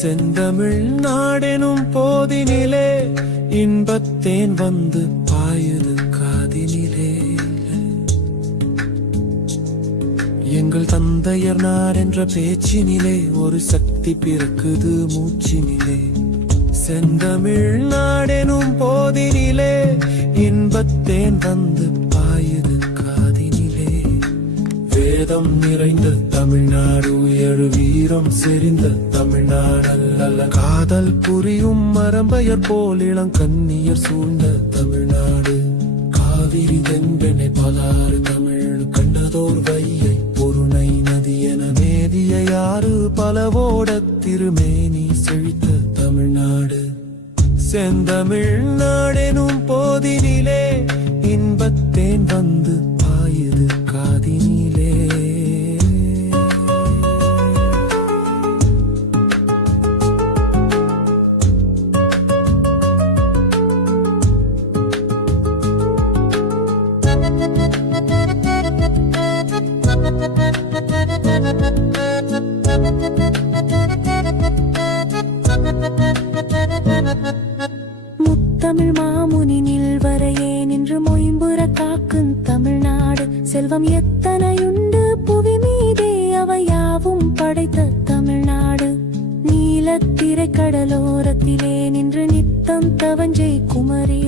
செந்தமிழ் நாடெனும் போதினிலே இன்பத்தேன் வந்து பாயுது காதினிலே. எங்கள் தந்தையர் நார் என்ற பேச்சினிலே ஒரு சக்தி பிறக்குது மூச்சினிலே. செந்தமிழ் நாடெனும் போதினிலே இன்பத்தேன் வந்து வேதம் நிறைந்த தமிழ்நாடு எழு வீரம் செறிந்த தமிழ்நாடல்ல காதல் புரியும் மரம்பயர் போல் இளங்கண்ணியர் சூழ்ந்த தமிழ்நாடு. காவிரி தென்பெண்ணை பலாறு தமிழ் கண்டதோர் வையை பொருணை நதி என மேதிய யாரு பலவோட திருமேனி செழித்த தமிழ்நாடு. செந்தமிழ்நாடெனும் போதினிலே இன்பத்தேன் வந்து முத்தமிழ் மாமுனி நில்வரையே நின்று மொயம்புற காக்கும் தமிழ்நாடு. செல்வம் எத்தனையுண்டு? புவி மீதே அவையாவும் படைத்த தமிழ்நாடு. நீலத்திரை கடலோரத்திலே நின்று நித்தம் தவஞ்சை குமரி.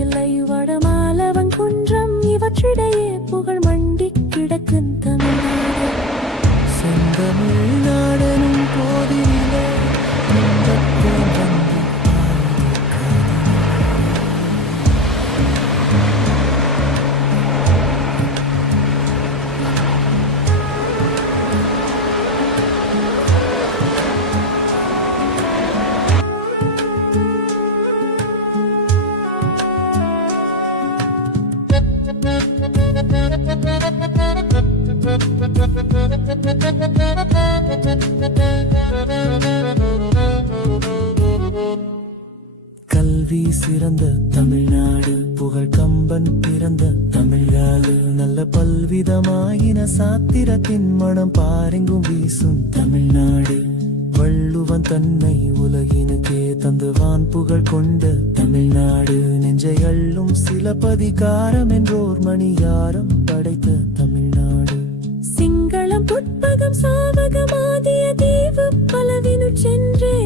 செந்தமிழ் நாடெனும் கல்வி சிறந்த தமிழ்நாடு புகழ் கம்பன் பிறந்த தமிழ்நாடு. நல்ல பல்விதமாயின சாத்திரத்தின் மனம் பாரெங்கும் வீசும் தமிழ்நாடு. வள்ளுவன் தன்னை உலகினுக்கே தந்துவான் புகழ் கொண்ட தமிழ்நாடு. நெஞ்சை அள்ளும் சிலப்பதிகாரம் என்றோர் மணியாரம் படைத்த தமிழ்நாடு. சிங்களம் புட்பகம் சாவகம் ஆதிய தீவு பலவினு சென்றே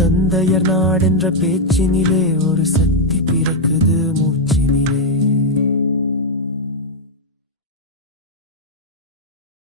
தந்தையர் நாடென்ற பேச்சினிலே ஒரு சக்தி பிறக்குது மூச்சினிலே.